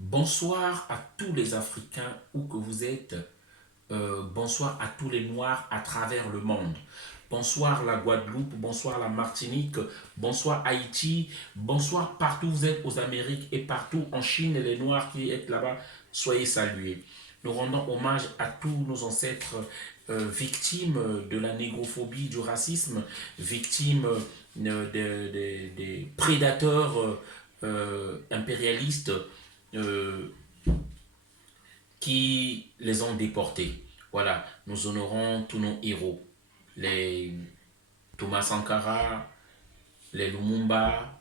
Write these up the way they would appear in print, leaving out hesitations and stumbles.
Bonsoir à tous les Africains, où que vous êtes. Bonsoir à tous les Noirs à travers le monde. Bonsoir la Guadeloupe, bonsoir la Martinique, bonsoir Haïti, bonsoir partout où vous êtes aux Amériques et partout en Chine, les Noirs qui êtes là-bas, soyez salués. Nous rendons hommage à tous nos ancêtres victimes de la négrophobie, du racisme, victimes des prédateurs impérialistes euh, qui les ont déportés. Voilà, nous honorons tous nos héros, les Thomas Sankara, les Lumumba,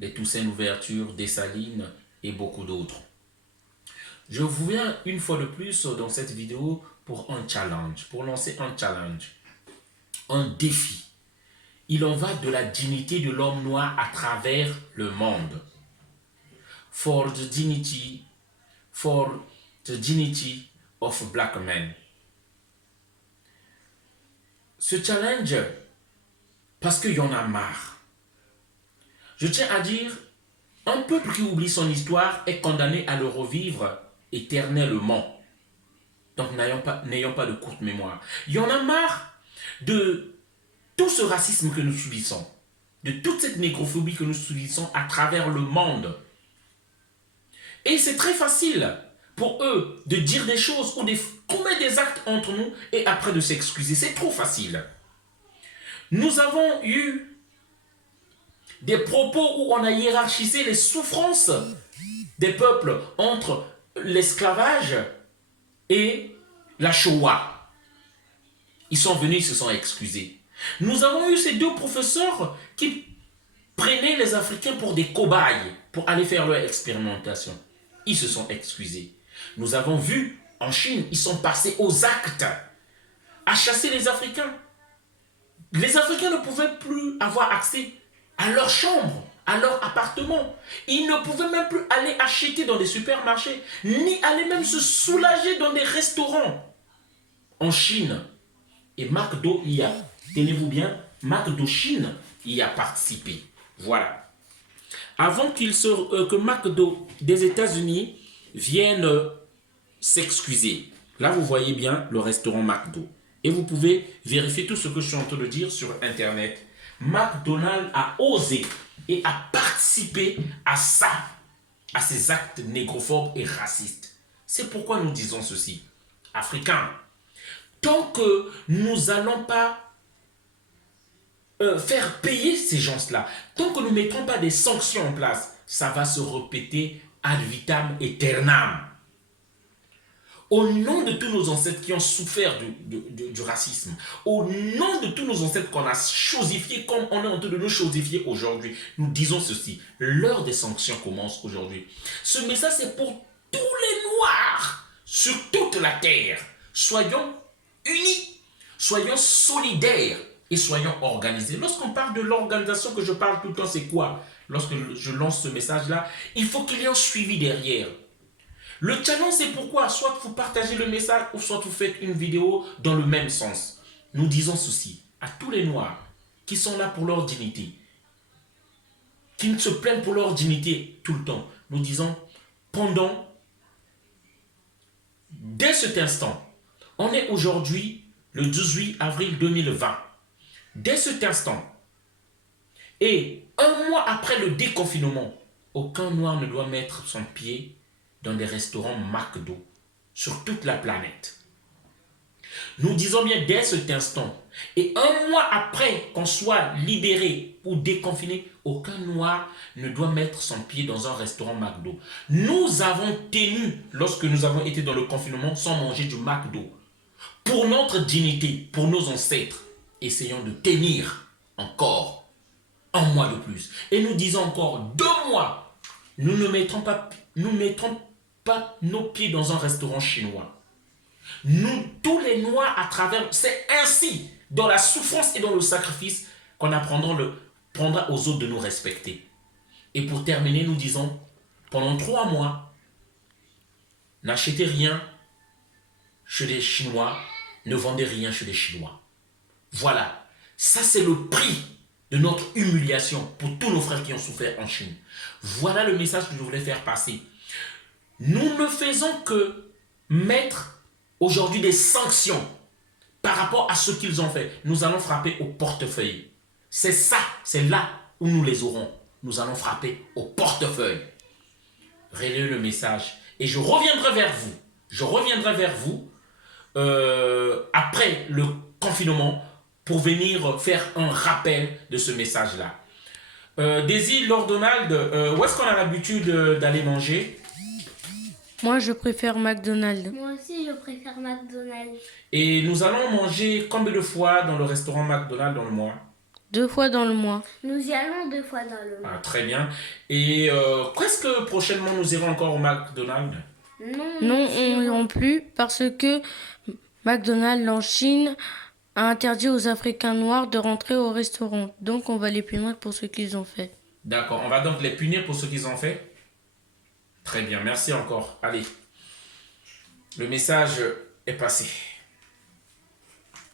les Toussaint Louverture, Dessalines et beaucoup d'autres. Je vous viens une fois de plus dans cette vidéo pour un challenge, pour lancer un challenge, un défi. Il en va de la dignité de l'homme noir à travers le monde. For the dignity of black men. Ce challenge, parce qu'il y en a marre. Je tiens à dire, un peuple qui oublie son histoire est condamné à le revivre éternellement. Donc n'ayons pas de courte mémoire. Il y en a marre de tout ce racisme que nous subissons, de toute cette négrophobie que nous subissons à travers le monde. Et c'est très facile pour eux de dire des choses ou de commettre des actes entre nous et après de s'excuser. C'est trop facile. Nous avons eu des propos où on a hiérarchisé les souffrances des peuples entre l'esclavage et la Shoah. Ils sont venus, ils se sont excusés. Nous avons eu ces deux professeurs qui prenaient les Africains pour des cobayes pour aller faire leur expérimentation. Ils se sont excusés. Nous avons vu en Chine, ils sont passés aux actes à chasser les Africains. Les Africains ne pouvaient plus avoir accès à leur chambre, à leur appartement. Ils ne pouvaient même plus aller acheter dans des supermarchés, ni aller même se soulager dans des restaurants. En Chine, et McDo y a, tenez-vous bien, McDo Chine y a participé. Voilà. Avant que McDo des États-Unis vienne s'excuser. Là, vous voyez bien le restaurant McDo. Et vous pouvez vérifier tout ce que je suis en train de dire sur Internet. McDonald's a osé et a participé à ça, à ces actes négrophobes et racistes. C'est pourquoi nous disons ceci. Africains, tant que nous n'allons pas faire payer ces gens-là, tant que nous ne mettrons pas des sanctions en place, ça va se répéter ad vitam aeternam. Au nom de tous nos ancêtres qui ont souffert du racisme, au nom de tous nos ancêtres qu'on a chosifiés comme on est en train de nous chosifier aujourd'hui, nous disons ceci, l'heure des sanctions commence aujourd'hui. Ce message c'est pour tous les Noirs sur toute la terre. Soyons unis, soyons solidaires et soyons organisés. Lorsqu'on parle de l'organisation que je parle tout le temps, c'est quoi? Lorsque je lance ce message-là, il faut qu'il y ait un suivi derrière. Le challenge, c'est pourquoi soit vous partagez le message ou soit vous faites une vidéo dans le même sens. Nous disons ceci à tous les Noirs qui sont là pour leur dignité, qui ne se plaignent pour leur dignité tout le temps. Nous disons, dès cet instant, on est aujourd'hui le 18 avril 2020. Dès cet instant, et un mois après le déconfinement, aucun Noir ne doit mettre son pied dans des restaurants McDo sur toute la planète. Nous disons bien dès cet instant, et un mois après qu'on soit libéré ou déconfiné, aucun Noir ne doit mettre son pied dans un restaurant McDo. Nous avons tenu, lorsque nous avons été dans le confinement, sans manger du McDo. Pour notre dignité, pour nos ancêtres, essayons de tenir encore un mois de plus. Et nous disons encore 2 mois, nous ne mettrons pas nos pieds dans un restaurant chinois. Nous, tous les Noirs à travers, c'est ainsi, dans la souffrance et dans le sacrifice, qu'on prendra aux autres de nous respecter. Et pour terminer, nous disons, pendant 3 mois, n'achetez rien chez les Chinois, ne vendez rien chez les Chinois. Voilà, ça c'est le prix de notre humiliation pour tous nos frères qui ont souffert en Chine. Voilà le message que je voulais faire passer. Nous ne faisons que mettre aujourd'hui des sanctions par rapport à ce qu'ils ont fait. Nous allons frapper au portefeuille. C'est ça, c'est là où nous les aurons. Nous allons frapper au portefeuille. Relayez le message. Et je reviendrai vers vous. Je reviendrai vers vous après le confinement pour venir faire un rappel de ce message-là. Daisy, Lord Donald, où est-ce qu'on a l'habitude d'aller manger? Moi, je préfère McDonald's. Moi aussi, je préfère McDonald's. Et nous allons manger combien de fois dans le restaurant McDonald's dans le mois? 2 fois dans le mois. Nous y allons 2 fois dans le mois. Ah, très bien. Et qu'est-ce que prochainement nous irons encore au McDonald's? Non, on n'ira plus parce que McDonald's en Chine a interdit aux Africains noirs de rentrer au restaurant. Donc, on va les punir pour ce qu'ils ont fait. D'accord, on va donc les punir pour ce qu'ils ont fait? Très bien, merci encore. Allez, le message est passé.